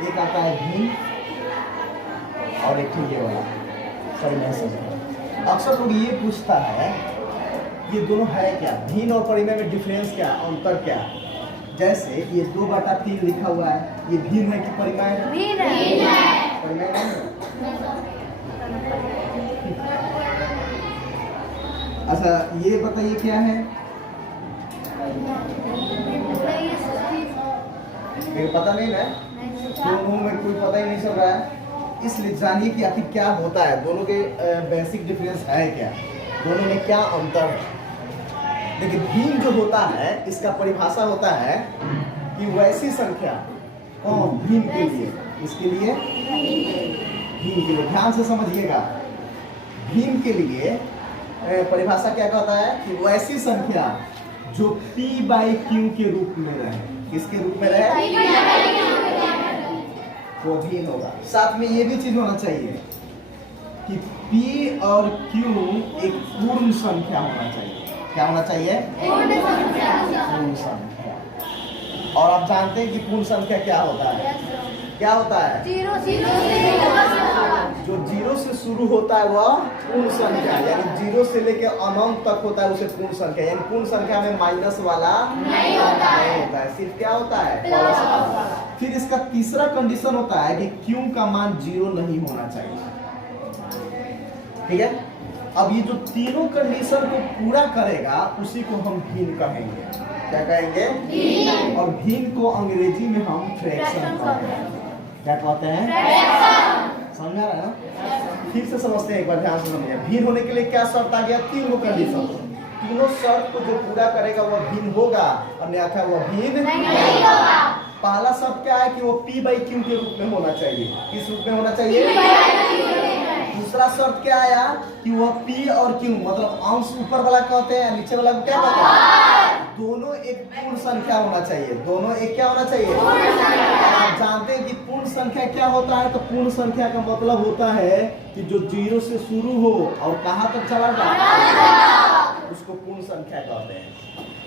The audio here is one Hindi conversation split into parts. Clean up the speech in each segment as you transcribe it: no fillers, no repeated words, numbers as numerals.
एक आता है भिन्न और एक ये वाला परिमेय संख्या। अक्सर लोग ये पूछता है ये दोनों है क्या, भिन्न और परिमेय में डिफरेंस क्या, अंतर क्या। जैसे ये 2/3 लिखा हुआ है, ये भिन्न है कि परिमेय है? भिन्न है। परिमेय नहीं है। अच्छा ये बताइए क्या है? पता नहीं ना, दोनों में कोई पता ही नहीं चल रहा है। इसलिए जानिए कि आखिर क्या होता है, दोनों के बेसिक डिफरेंस है क्या, दोनों में क्या अंतर है। देखिए भिन्न जो होता है इसका परिभाषा होता है कि वैसी संख्या कौन भिन्न के लिए, इसके लिए भिन्न के लिए, ध्यान से समझिएगा। भिन्न के लिए परिभाषा क्या कहता है कि वैसी संख्या जो p/q के रूप में रहे। किसके रूप में रहे? वो भिन्न होगा। साथ में ये भी चीज होना चाहिए कि p और q एक पूर्ण संख्या होना चाहिए। क्या होना चाहिए? पूर्ण संख्या। और आप जानते हैं कि पूर्ण संख्या क्या होता है? क्या होता है? जो 0 से शुरू होता है वह पूर्ण संख्या, यानी 0 से लेकर अनंत तक होता है उसे पूर्ण संख्या। यानी पूर्ण संख्या में माइनस वाला नहीं होता है, सिर्फ क्या होता है? प्लस वाला। फिर इसका तीसरा कंडीशन होता है कि q का मान 0 नहीं होना चाहिए। ठीक है, अब ये जो तीनों कंडीशन को पूरा करेगा उसी को हम भिन्न कहेंगे। क्या कहेंगे? भिन्न। और भिन्न को अंग्रेजी में हम फ्रैक्शन कहते हैं। क्या कहते हैं? समझ आ रहा है ना? ठीक से समझते हैं, एक बार ध्यान से समझिए। भिन्न होने के लिए क्या शर्त आ गया? तीनों कंडीशन। तीनों शर्त को जो पूरा करेगा वह भिन्न होगा, अन्यथा वह भिन्न नहीं होगा। पहला शर्त क्या है कि वो p/q के रूप में होना चाहिए। किस रूप में होना चाहिए? दूसरा शर्त क्या आया कि वह p और q मतलब अंश ऊपर वाला कहते हैं, नीचे वाला को क्या कहते हैं? दोनों एक पूर्ण संख्या होना चाहिए। दोनों एक क्या होना चाहिए? आप जानते हैं कि पूर्ण संख्या क्या होता है? तो पूर्ण संख्या का मतलब होता है कि जो 0 से शुरू हो और कहाँ तक चला जाए उसको पूर्ण संख्या कहते हैं।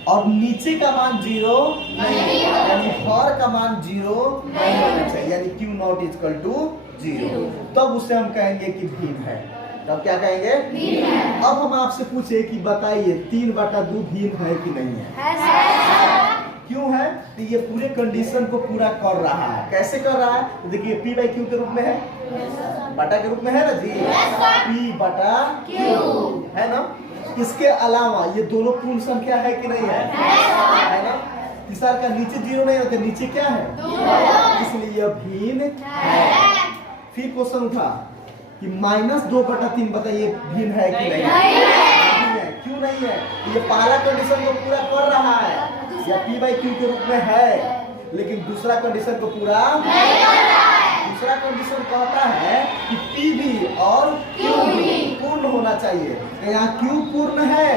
और नीचे का मान 0 नहीं, यानी हर का मान 0 नहीं होना चाहिए, यानी q ≠ 0। तब उसे हम कहेंगे कि भिन्न है। तब क्या कहेंगे? भिन्न है। अब हम आपसे पूछे कि बताइए 3/2 भिन्न है कि नहीं है? क्यों है? तो ये पूरे कंडीशन को पूरा कर रहा है। कैसे कर रहा है? तो देखिए p/q के रूप में है, बटा के रूप में है ना जी, p/q है ना। इसके अलावा ये दोनों पूर्ण संख्या है कि नहीं है? है ना। तीसरा का नीचे 0 नहीं होते, नीचे क्या है? इसलिए यह भिन्न है। फिर क्वेश्चन उठा कि -2/3 बताइए भिन्न है कि नहीं है? क्यों नहीं है? ये पहला कंडीशन को पूरा कर रहा है, या p/q के रूप में है, लेकिन दूसरा कंडीशन को पूरा नहीं कर रहा है। दूसरा कंडीशन कहता है कि p भी और q भी पूर्ण होना चाहिए। तो यहाँ q पूर्ण है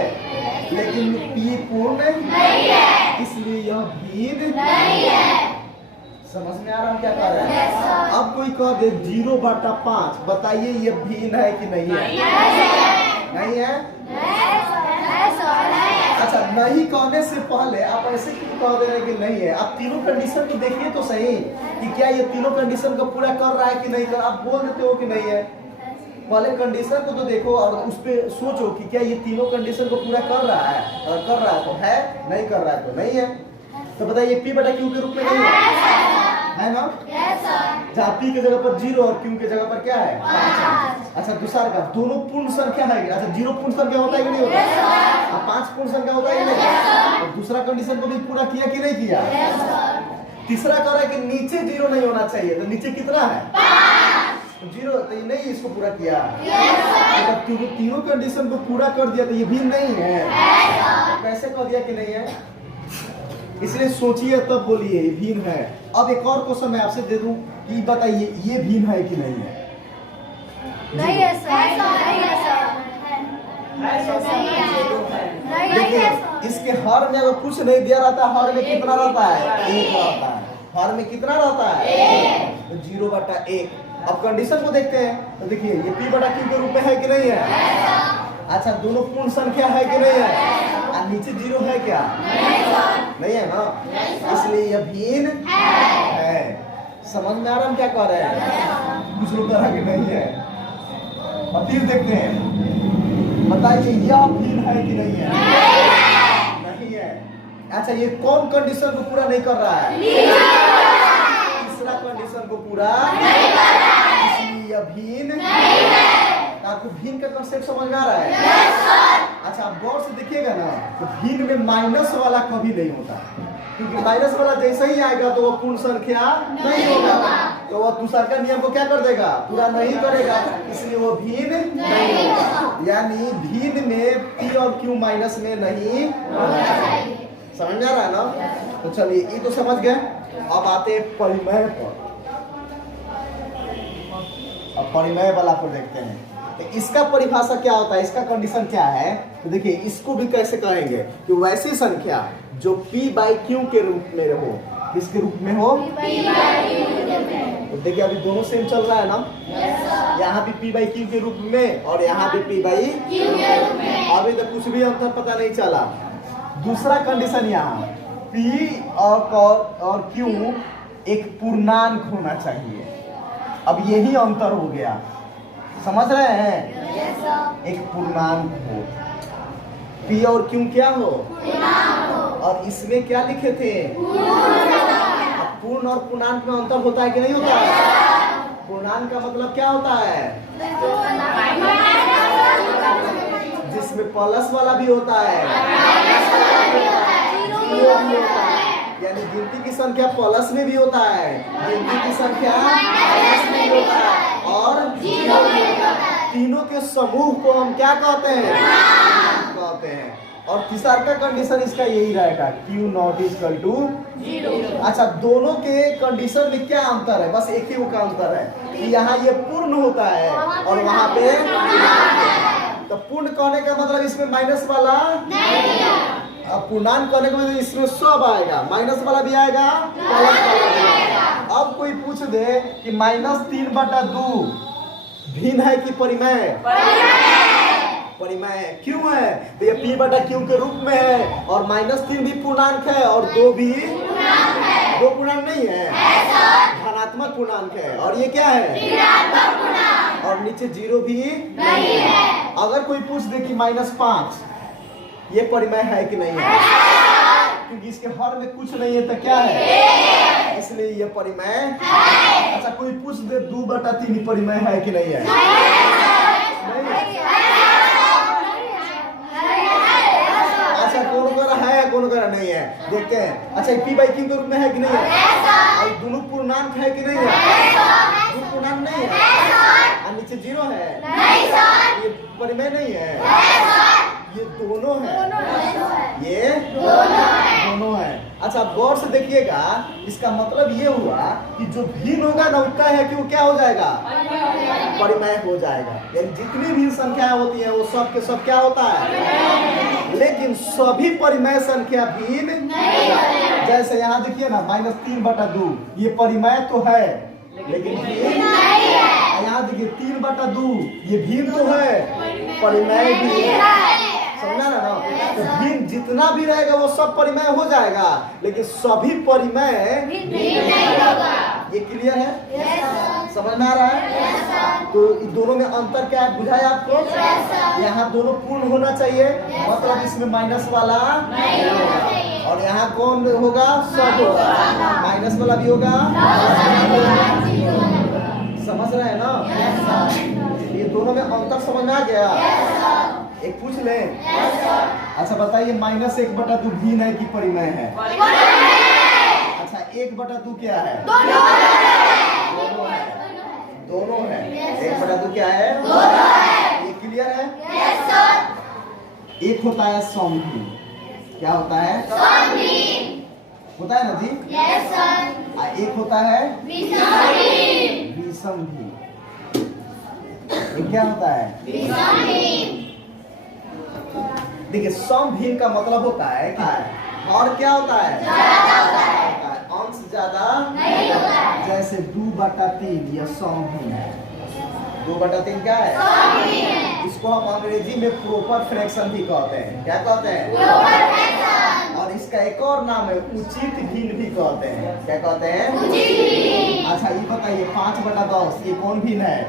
लेकिन p पूर्ण नहीं है, इसलिए यह भिन्न नहीं है। समझ में आ रहा है क्या कह रहे हैं? अब कोई कह दे 0/5, बताइए ये भिन्न है कि नहीं है? नहीं है। अच्छा, नहीं कहने से पहले आप ऐसे क्यों कह दे रहे कि नहीं है? आप तीनों कंडीशन को देखिए तो सही कि क्या ये तीनों कंडीशन को पूरा कर रहा है कि नहीं कर। आप बोल देते हो कि नहीं है। पहले कंडीशन को तो देखो और उस पर सोचो कि क्या ये तीनों कंडीशन को पूरा कर रहा है। अगर कर रहा है तो है, नहीं कर रहा है तो नहीं है। तो बताइए p/q के रूप में नहीं है ना? जहाँ p के जगह पर 0 और q के जगह पर क्या है? 5। अच्छा दूसरा का दोनों पूर्ण संख्या है। अच्छा 0 पूर्ण संख्या होता है कि नहीं होता? 5 पूर्ण संख्या होता है कि नहीं? और दूसरा कंडीशन को भी पूरा किया कि नहीं किया? तीसरा कह रहा है कि नीचे 0 नहीं होना चाहिए, तो नीचे कितना है? 0, तो ये नहीं इसको पूरा किया। तो तीनों कंडीशन को पूरा कर दिया तो ये भी नहीं है। कैसे कह दिया कि नहीं है? इसलिए सोचिए तब बोलिए भिन्न है। अब एक और क्वेश्चन मैं आपसे दे दूं कि बताइए ये भिन्न है कि नहीं है? नहीं है सर। देखिए इसके हर में अगर कुछ नहीं दिया रहता, हर में कितना रहता है? 1 रहता है। हर में कितना रहता है? तो 0/1। अब कंडीशन को देखते हैं तो देखिए ये p/q के रूप में है कि नहीं है? अच्छा दोनों पूर्ण संख्या है कि नहीं है? और नीचे 0 है क्या? नहीं है ना, इसलिए यह भिन्न है। समझ में आ रहा हम क्या कह रहे हैं? कुछ लोग तरह के नहीं है। और फिर देखते हैं, बताइए यह भिन्न है कि नहीं है? नहीं है। अच्छा, ये कौन कंडीशन को पूरा नहीं कर रहा है? तीसरा कंडीशन को पूरा नहीं कर रहा है, इसलिए यह भिन्न नहीं है। आपको भिन्न का कंसेप्ट समझ में आ रहा है? अच्छा, आप गौर से देखिएगा ना, तो भिन्न में माइनस वाला कभी नहीं होता, क्योंकि माइनस वाला जैसे ही आएगा तो वो पूर्ण संख्या नहीं होगा, तो वो दूसरा का नियम को क्या कर देगा? पूरा नहीं करेगा, इसलिए वो भिन्न नहीं होगा। यानी भिन्न में पी और क्यू माइनस में नहीं होना चाहिए। समझ में आ रहा है ना? तो चलिए, ये तो समझ गए। अब आते हैं परिमेय पर। अब परिमेय वाला पर देखते हैं, तो इसका परिभाषा क्या होता है, इसका कंडीशन क्या है? तो देखिए, इसको भी कैसे कहेंगे कि वैसी संख्या जो p बाई क्यू के रूप में हो। किसके रूप में हो? तो देखिए, अभी दोनों सेम चल रहा है ना? यहाँ भी p बाई क्यू के रूप में और यहाँ भी p बाई क्यू के रूप में। अभी तो कुछ भी अंतर पता नहीं चला। दूसरा कंडीशन, यहाँ p और q एक पूर्णांक होना चाहिए। अब यही अंतर हो गया, समझ रहे हैं? एक पूर्णांक हो, P और Q क्या हो? और इसमें क्या लिखे थे? अब पूर्ण और पूर्णांक में अंतर होता है कि नहीं होता है? पूर्णांक का मतलब क्या होता है? जिसमें प्लस वाला भी होता है, जीरो भी होता है। यानी गिनती की संख्या प्लस में भी होता है, गिनती की संख्या माइनस में भी होता है, और जीरो में भी होता है। तीनों के समूह को हम क्या कहते हैं? कहते हैं। और तीसरा का कंडीशन इसका यही रहेगा, Q not equal to zero. अच्छा, दोनों के कंडीशन में क्या अंतर है? बस एक ही का अंतर है कि यहाँ ये पूर्ण होता है और वहाँ पे तो पूर्ण कहने का मतलब इसमें माइनस वाला नहीं है। अब पूर्णांक करने के बाद इसमें सब आएगा, माइनस वाला भी आएगा, प्लस वाला भी आएगा। अब कोई पूछ दे कि -3/2 भिन्न है कि परिमेय? परिमेय है। क्यों है? तो ये p/q के रूप में है और -3 भी पूर्णांक है और 2 भी पूर्णांक है। 2 पूर्णांक नहीं है, धनात्मक पूर्णांक है। और ये क्या है? ऋणात्मक पूर्णांक। और नीचे 0 भी नहीं है। अगर कोई पूछ दे कि -5 ये परिमेय है कि नहीं है? क्योंकि इसके हर में कुछ नहीं है तो क्या है? इसलिए ये परिमेय है। अच्छा, कोई पूछ दे 2/3 परिमेय है कि नहीं है? नहीं। अच्छा, कौन करा है, कौन करा नहीं है, देखते हैं। अच्छा, p बाई क्यू के रूप में है कि नहीं है? और दोनों पूर्णांक है कि नहीं है? दोनों पूर्णांक नहीं है और नीचे 0 है, ये परिमेय नहीं है। ये दोनों है, ये दोनों है। अच्छा, गौर से देखिएगा, इसका मतलब ये हुआ कि जो भिन्न होगा ना, उसका है कि वो क्या हो जाएगा? परिमेय हो जाएगा। यानी जितनी भी संख्याएं होती हैं वो सब के सब क्या होता है? लेकिन सभी परिमेय संख्या भिन्न नहीं है। जैसे यहाँ देखिए ना, -3/2 ये परिमेय तो है लेकिन भिन्न नहीं है। यहाँ देखिए 3/2 ये भिन्न तो है, परिमेय भी है। समझा ना? तो भिन्न जितना भी रहेगा वो सब परिमेय हो जाएगा, लेकिन सभी परिमेय भिन्न नहीं होगा। ये क्लियर है? समझ में आ रहा है? तो इन दोनों में अंतर क्या है, बुझाया आपको? यहाँ दोनों पूर्ण होना चाहिए, मतलब इसमें माइनस वाला नहीं होगा। और यहाँ कौन होगा? सब होगा, माइनस वाला भी होगा। समझ रहे हैं ना? ये दोनों में अंतर समझ में आ गया? एक पूछ ले। अच्छा, बताइए, -1/2 भिन्न है कि परिमेय है? अच्छा, 1/2 क्या है? दोनों है। दोनों है। 1/2 क्या है? ये क्लियर है? एक होता है समभिन्न। क्या होता है? होता है ना जी? एक होता है विषमभिन्न। क्या होता है? देखिए, समभिन्न का मतलब होता है कि और क्या होता है? अंश ज्यादा नहीं होता है। जैसे 2/3 यह समभिन्न है। 2/3 क्या है? इसको हम अंग्रेजी में प्रॉपर फ्रैक्शन भी कहते हैं। क्या कहते हैं? और इसका एक और नाम है उचित भिन्न भी कहते हैं। क्या कहते हैं? अच्छा, बताइए 5/10 ये कौन भिन्न है?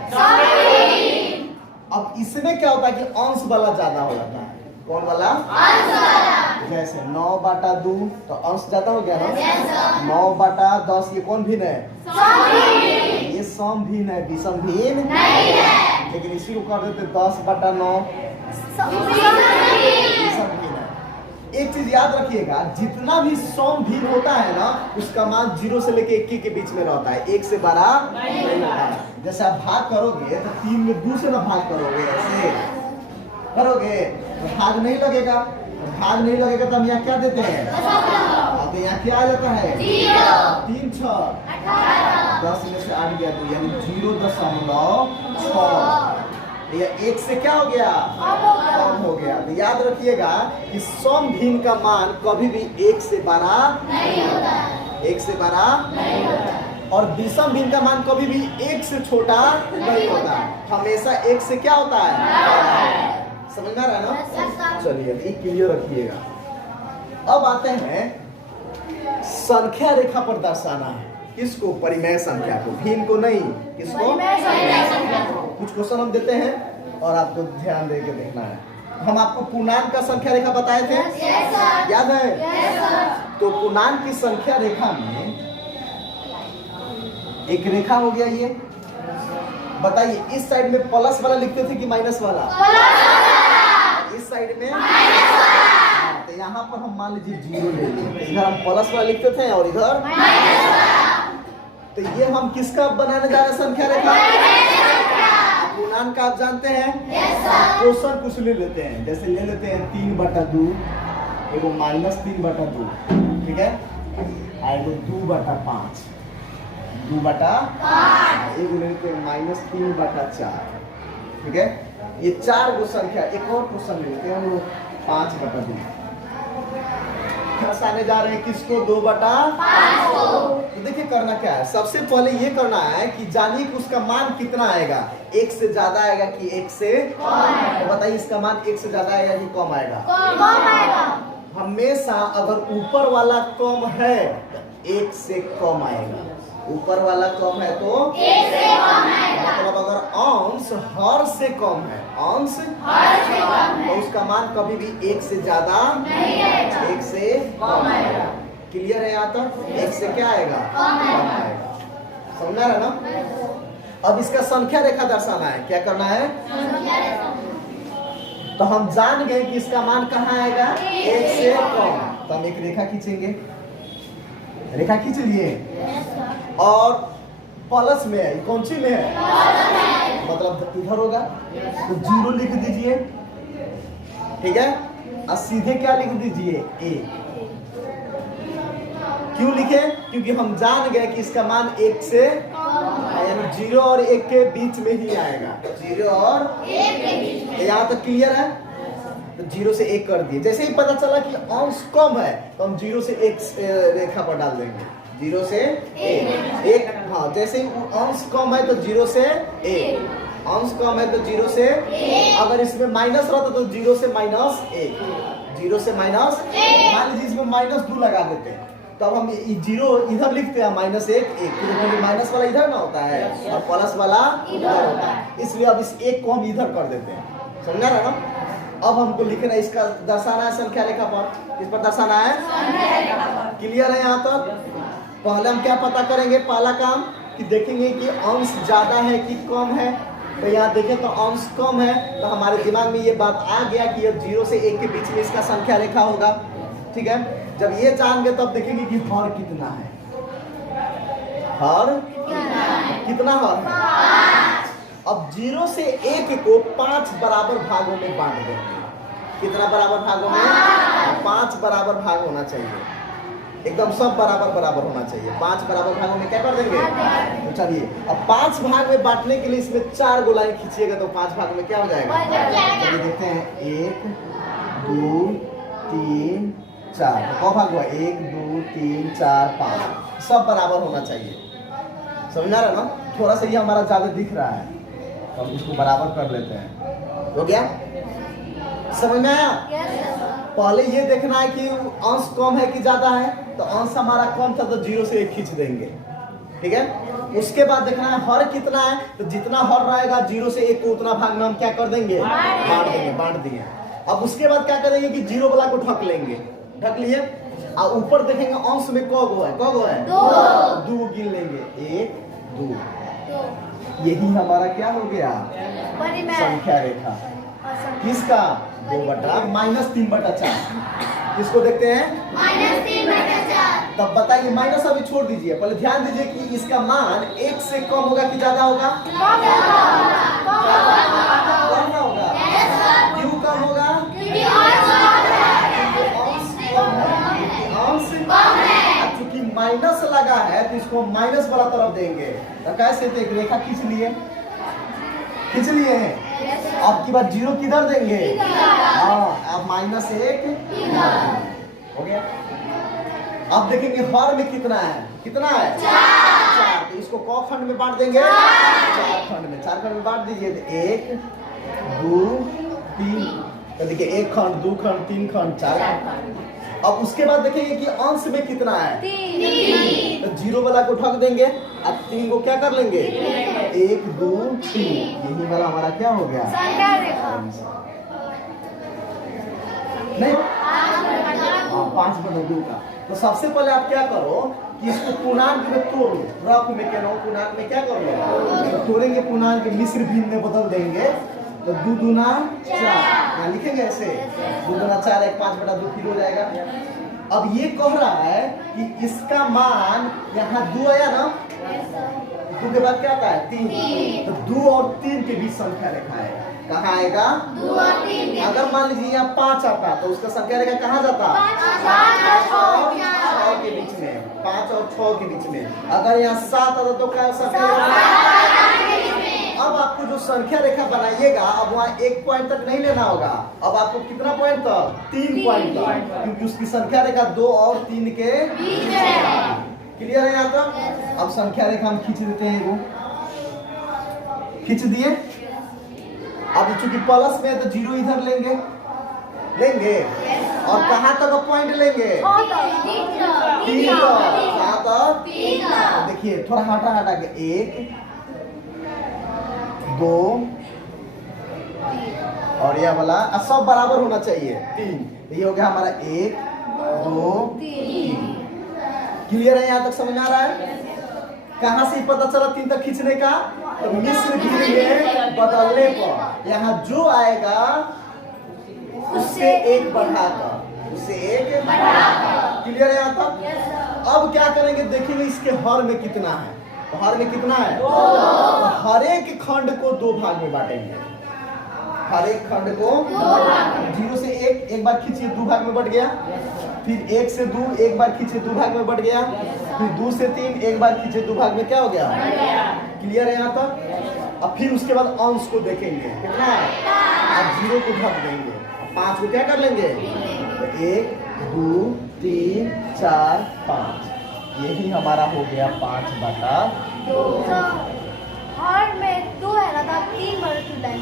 अब इसमें क्या होता है कि अंश वाला ज्यादा हो जाता है। कौन वाला? अंश वाला। जैसे 9/2 तो अंश ज्यादा हो गया ना। 9/10 ये कौन भिन्न है? ये सम भिन्न है, विषम भिन्न नहीं है। लेकिन इसी को कर देते 10/9 विषम भिन्न है। एक चीज याद रखिएगा, जितना भी सम भिन्न होता है ना उसका मान 0 से लेके 21 के बीच में रहता है, 1 से बड़ा नहीं होता है। जैसे आप भाग करोगे तो 3 में 2 से ना भाग करोगे, ऐसे करोगे तो भाग नहीं लगेगा। भाग नहीं लगेगा तो हम यहाँ क्या देते हैं? तो यहाँ क्या आ जाता है? 3 6 10 में से 8 गया तो यानी 0.6। या 1 से क्या हो गया? कम हो गया। तो याद रखिएगा कि सम भिन्न का मान कभी भी 1 से बड़ा नहीं होता है, 1 से बड़ा नहीं होता है। और विषम भिन्न का मान कभी भी 1 से छोटा नहीं होता, हमेशा 1 से क्या होता है? समझ में आ रहा है ना? चलिए ये क्लियर रखिएगा। अब आते हैं संख्या रेखा पर दर्शाना है। किसको? परिमेय संख्या को, भिन्न को नहीं। किसको? कुछ क्वेश्चन हम देते हैं और आपको ध्यान देके देखना है। हम आपको पूर्णांक का संख्या रेखा बताए थे, याद है? तो पूर्णांक की संख्या रेखा में एक रेखा हो गया ये। बताइए इस साइड में प्लस वाला लिखते थे कि माइनस वाला? इस साइड में तो यहाँ पर हम मान लीजिए 0 ले लिए, इधर हम प्लस वाला लिखते थे और इधर तो ये हम किसका बनाने जा रहे हैं? संख्या रेखा। पूर्णांक आप जानते हैं? क्वेश्चन कुछ ले लेते हैं, जैसे ले लेते हैं 3/2, एगो -3/2, ठीक है, एगो 2/5, 2/5, एगो ले लेते हैं -3/4, ठीक है। ये 4 गो संख्या। एक और क्वेश्चन ले लेते हैं हम लोग 5/2। दर्शाने जा रहे हैं किसको? 2/5 को। तो देखिए करना क्या है, सबसे पहले ये करना है कि जानिए कि उसका मान कितना आएगा, 1 से ज्यादा आएगा कि 1 से कम। तो बताइए इसका मान 1 से ज्यादा आएगा कि कम आएगा? कम आएगा। हमेशा अगर ऊपर वाला कम है तो 1 से कम आएगा। ऊपर वाला कम है तो 1 से कम आएगा। मतलब अगर अंश हर से कम है, अंश हर से कम है, तो उसका मान कभी भी 1 से ज्यादा नहीं आएगा, 1 से कम आएगा। क्लियर है यहाँ तक? 1 से क्या आएगा? कम आएगा। समझा रहा ना? अब इसका संख्या रेखा दर्शाना है। क्या करना है? तो हम जान गए कि इसका मान कहाँ आएगा? 1 से कम। तो हम एक रेखा खींचेंगे, रेखा खींच लिए और प्लस में है, कौन सी में है? मतलब इधर होगा तो 0 लिख दीजिए, ठीक है, और सीधे क्या लिख दीजिए? 1। क्यों लिखे? क्योंकि हम जान गए कि इसका मान 1 से यानी 0 और 1 के बीच में ही आएगा। 0 और 1 के बीच में। यहाँ तक क्लियर है? तो 0 से 1 कर दिए। जैसे ही पता चला कि अंश कम है तो हम 0 से 1 रेखा पर डाल देंगे। 0 से 1। हाँ, जैसे ही अंश कम है तो 0 से 1, अंश कम है तो 0 से 1। अगर इसमें माइनस रहता तो 0 से -1, 0 से माइनस, मान लीजिए इसमें -2 लगा देते हैं, तब हम 0 इधर लिखते हैं -1 1, क्योंकि माइनस वाला इधर ना होता है और प्लस वाला इधर होता है, इसलिए अब इस 1 को हम इधर कर देते हैं। समझा रहा ना? अब हमको लिखना है, इसका दर्शाना है संख्या रेखा पर। इस पर दर्शाना है संख्या रेखा पर। क्लियर है यहाँ तक? पहले हम क्या पता करेंगे? पहला काम कि देखेंगे कि अंश ज्यादा है कि कम है। तो यहाँ देखें तो अंश कम है, तो हमारे दिमाग में ये बात आ गया कि ये 0 से 1 के बीच में इसका संख्या रेखा होगा। ठीक है, जब ये जान गए तब देखेंगे कि हर कितना है। हर कितना हर? अब 0 से 1 को 5 बराबर भागों में बांट देंगे। कितना बराबर भागों में? 5 बराबर भाग होना चाहिए, एकदम सब बराबर बराबर होना चाहिए। 5 बराबर भागों में क्या कर देंगे? तो चलिए अब 5 भाग में बांटने के लिए इसमें 4 गोलाई खींचिएगा तो 5 भाग में क्या हो जाएगा? चलिए देखते हैं, 1 2 3 4। तो कौ भाग हुआ? 1 2 3 4 5, सब बराबर होना चाहिए। समझा रहा ना? थोड़ा सा ये हमारा ज्यादा दिख रहा है तो हम इसको बराबर कर लेते हैं। हो गया? समझ में आया? पहले ये देखना है कि अंश कम है कि ज्यादा है। तो अंश हमारा कम था तो 0 से 1 खींच देंगे। ठीक है, उसके बाद देखना है हर कितना है, तो जितना हर रहेगा 0 से 1 को उतना भाग में हम क्या कर देंगे, बांट देंगे। अब उसके बाद क्या करेंगे कि 0 वाला को ढक लेंगे, ढक लिए और ऊपर देखेंगे अंश में क गो है, 2 गिन लेंगे, 1 2। यही हमारा क्या हो गया, संख्या रेखा। किसका, 2/-3/4। किसको देखते हैं, -3/4। तब बताइए माइनस अभी छोड़ दीजिए, पहले ध्यान दीजिए कि इसका मान 1 से कम होगा कि ज्यादा होगा, कम होगा। क्यों कम होगा, अंश चूंकि माइनस लगा है तो इसको माइनस वाला तरफ देंगे। तो कैसे, तो एक रेखा खींच लिए हैं। अब की बात 0 किधर देंगे, हाँ, अब -1 हो गया। अब देखेंगे हर में कितना है, 4। तो इसको क खंड में बांट देंगे, 4 खंड में बांट दीजिए। 1 2 3, तो देखिए 1 खंड 2 खंड 3 खंड 4 खंड। अब उसके बाद देखेंगे कि अंश में कितना है, 3। तो 0 वाला को ढक देंगे, अब 3 को क्या कर लेंगे, 1 2 3। यही वाला हमारा क्या हो गया, नहीं 5/2 का। तो सबसे पहले आप क्या करो कि इसको पूर्णांक में तोड़ो, रफ में क्या पूर्णांक में क्या कर लो, तो तोड़ेंगे पूर्णांक मिश्र भिन्न में बदल देंगे। तो 2 दूना 4, यहाँ लिखेंगे ऐसे, 2 दूना 4 1 5/2 फिर हो जाएगा। अब ये कह रहा है कि इसका मान यहाँ 2 आया ना, 2 के बाद क्या आता है, 3। तो 2 और 3 के बीच संख्या रेखा है, कहाँ आएगा, 2 और 3। अगर मान लीजिए यहाँ 5 आता तो उसका संख्या रेखा कहाँ जाता, 5 और 6 के बीच में, 5 और 6 के बीच में। अगर यहाँ 7 आता तो क्या संख्या, अब आपको जो संख्या रेखा बनाइएगा, अब वहाँ 1 पॉइंट तक नहीं लेना होगा, अब आपको कितना पॉइंट तक, 3 पॉइंट तक, क्योंकि उसकी संख्या रेखा 2 और 3 के बीच में। क्लियर है यहाँ तक। अब संख्या रेखा हम खींच देते हैं, वो खींच दिए। अब चूंकि प्लस में है तो 0 इधर लेंगे, और कहाँ तक पॉइंट लेंगे, 3 तक। देखिए थोड़ा हटा के 1 2 और यह वाला सब बराबर होना चाहिए, 3। ये हो गया हमारा 1 2 3। क्लियर है, यहाँ तक समझ आ रहा है। कहाँ से पता चला 3 तक खींचने का, तो मिश्र भिन्न में बदलने पर यहाँ जो आएगा उससे 1 बढ़ाकर, क्लियर है यहाँ तक। अब क्या करेंगे, देखेंगे इसके हर में कितना है, तो हर में कितना है, तो हर एक खंड को 2 भाग में बांटेंगे, हर एक खंड को 0 से 1 बार खींचिए 2 भाग में बढ़ गया, फिर 1 से 2 1 बार खींचिए 2 भाग में बढ़ गया, फिर 2 से 3 1 बार खींचिए 2 भाग में क्या हो गया, क्लियर है यहाँ तक। अब फिर उसके बाद अंश को देखेंगे कितना है, अब 0 को ढक देंगे, 5 को क्या कर लेंगे, तो 1 2 3 4 5। यही हमारा हो गया 5/2। हर में 2 है ना, तो 3 बार टाइम,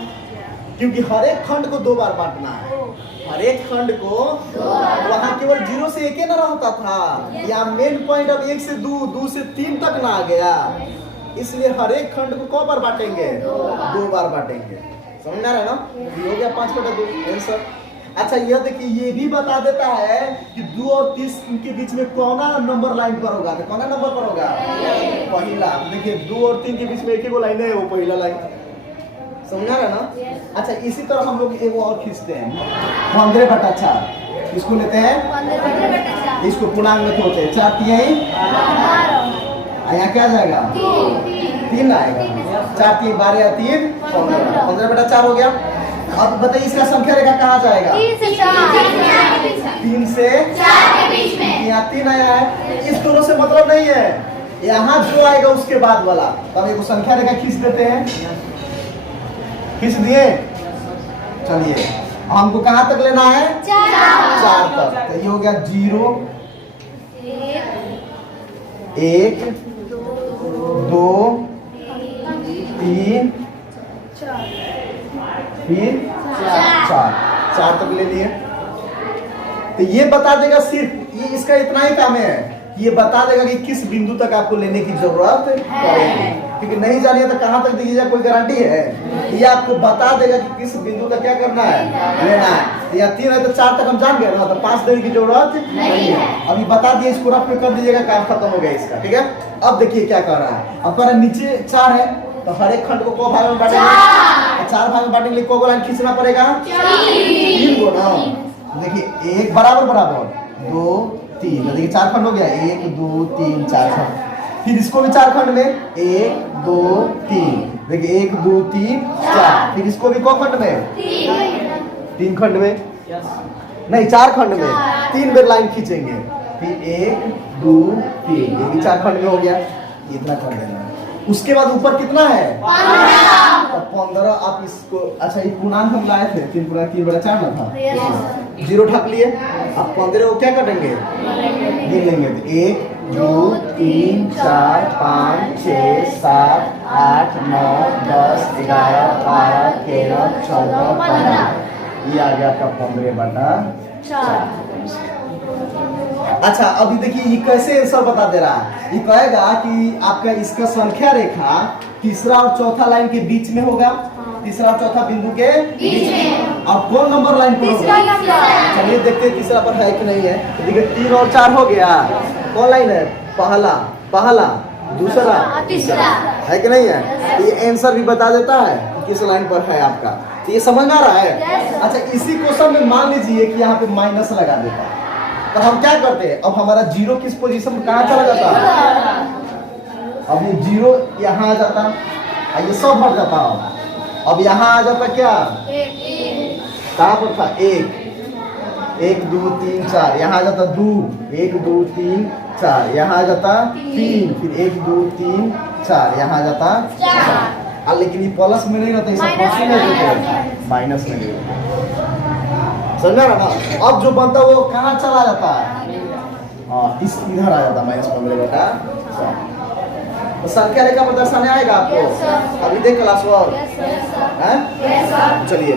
क्योंकि हर एक खंड को 2 बार बांटना है, हर एक खंड को 2 बार। वहाँ केवल 0 से 1 ना रहता था, या मेन पॉइंट अब 1 से 2 2 से 3 तक ना आ गया, इसलिए हर एक खंड को कौ बार बांटेंगे, 2 बार बांटेंगे। समझ आ रहा है ना, ये हो गया 5/2 आंसर। अच्छा यह देखिए, ये भी बता देता है कि 2 और 30 के बीच में कौन नंबर लाइन पर होगा, तो कौन नंबर पर होगा, पहला। देखिए 2 और 3 के बीच में एक ही लाइन है, वो पहला लाइन। समझ आ रहा है ना। अच्छा इसी तरह हम लोग एक और खींचते हैं, 15/4। इसको लेते हैं, इसको पूर्णांक में तोड़ते हैं, 4 3 यहाँ क्या जाएगा, 3 आएगा, 4 3 12 3 15/4 हो गया। अब बताइए इसका संख्या रेखा कहाँ जाएगा, 3 से 4 के बीच में। यहाँ 3 आया है, इस दोनों से मतलब नहीं है, यहाँ जो आएगा उसके बाद वाला। तब एक संख्या रेखा खींच देते हैं, खींच दिए। चलिए हमको कहाँ तक लेना है, 4 तक। तो ये हो गया 0 1 2 3 फिर 4 तक ले लिए। तो ये बता देगा सिर्फ ये इसका इतना ही काम है, ये बता देगा कि किस बिंदु तक आपको लेने की जरूरत पड़ेगी। क्योंकि नहीं जानिए तो कहाँ तक दीजिएगा, कोई गारंटी है? ये आपको बता देगा कि किस बिंदु तक क्या करना है, लेना है। या 3 है तो 4 तक हम जान गए ना, तो 5 देने की जरूरत नहीं है। अभी बता दिए, इसको रफ कर दीजिएगा, काम खत्म हो गया इसका। ठीक है, अब देखिए क्या कर रहा है। अब पर नीचे 4 है तो हर एक खंड को भाग में बांटेंगे, 4 भाग में बांटने के लिए को लाइन खींचना पड़ेगा, 3 गो ना। देखिए 1 बराबर बराबर 2 3, देखिए 4 खंड हो गया, 1 2 3 4 खंड। फिर इसको भी 4 खंड में 1 2 3, देखिए 1 2 3 4। फिर इसको भी को खंड में 3 खंड में, नहीं 4 खंड में 3 बार लाइन खींचेंगे। फिर 1 2 3, ये भी 4 खंड में हो गया, इतना कर देना। उसके बाद ऊपर कितना है 15। आप इसको, अच्छा ये पूर्णांक हम लाए थे, 3 पूर्णांक 3 बटा 4 ना था, 0 ढक लिए। अब 15 को क्या करेंगे, गिन लेंगे। 1 2 3 4 5 6 7 8 9 10 11 12 13 14 15, ये आ गया आपका 15 बटा 4। अच्छा अभी देखिए ये कैसे आंसर बता दे रहा है। ये कहेगा कि आपका इसका संख्या रेखा तीसरा और चौथा लाइन के बीच में होगा, तीसरा और चौथा बिंदु के बीच में। अब कौन नंबर लाइन पर होगा, चलिए देखते हैं तीसरा पर है कि नहीं है। तो देखिए 3 और 4 हो गया, कौन लाइन है, पहला दूसरा तीसरा, है कि नहीं है। ये आंसर भी बता देता है किस लाइन पर है आपका। तो ये समझ आ रहा है। अच्छा इसी क्वेश्चन में मान लीजिए कि यहाँ पे माइनस लगा देता है, तो हम क्या करते हैं, अब हमारा 0 किस पोजीशन में कहाँ चला जाता, अब ये 0 यहाँ आ जाता, ये सब हट जाता। अब यहाँ आ जाता क्या, कहाँ पर था 1 2 3 4, यहाँ आ जाता 2 1 2 3 4, यहाँ आ जाता 3, फिर 1 2 3 4, यहाँ आ जाता 4। लेकिन ये प्लस में नहीं रहता, माइनस में नहीं रहता, समझा ना। अब जो बनता है वो कहाँ चला जाता है, इधर आ जाता -15 बटा 4। तो संख्या रेखा प्रदर्शन आएगा आपको, अभी देख क्लास 1 चलिए।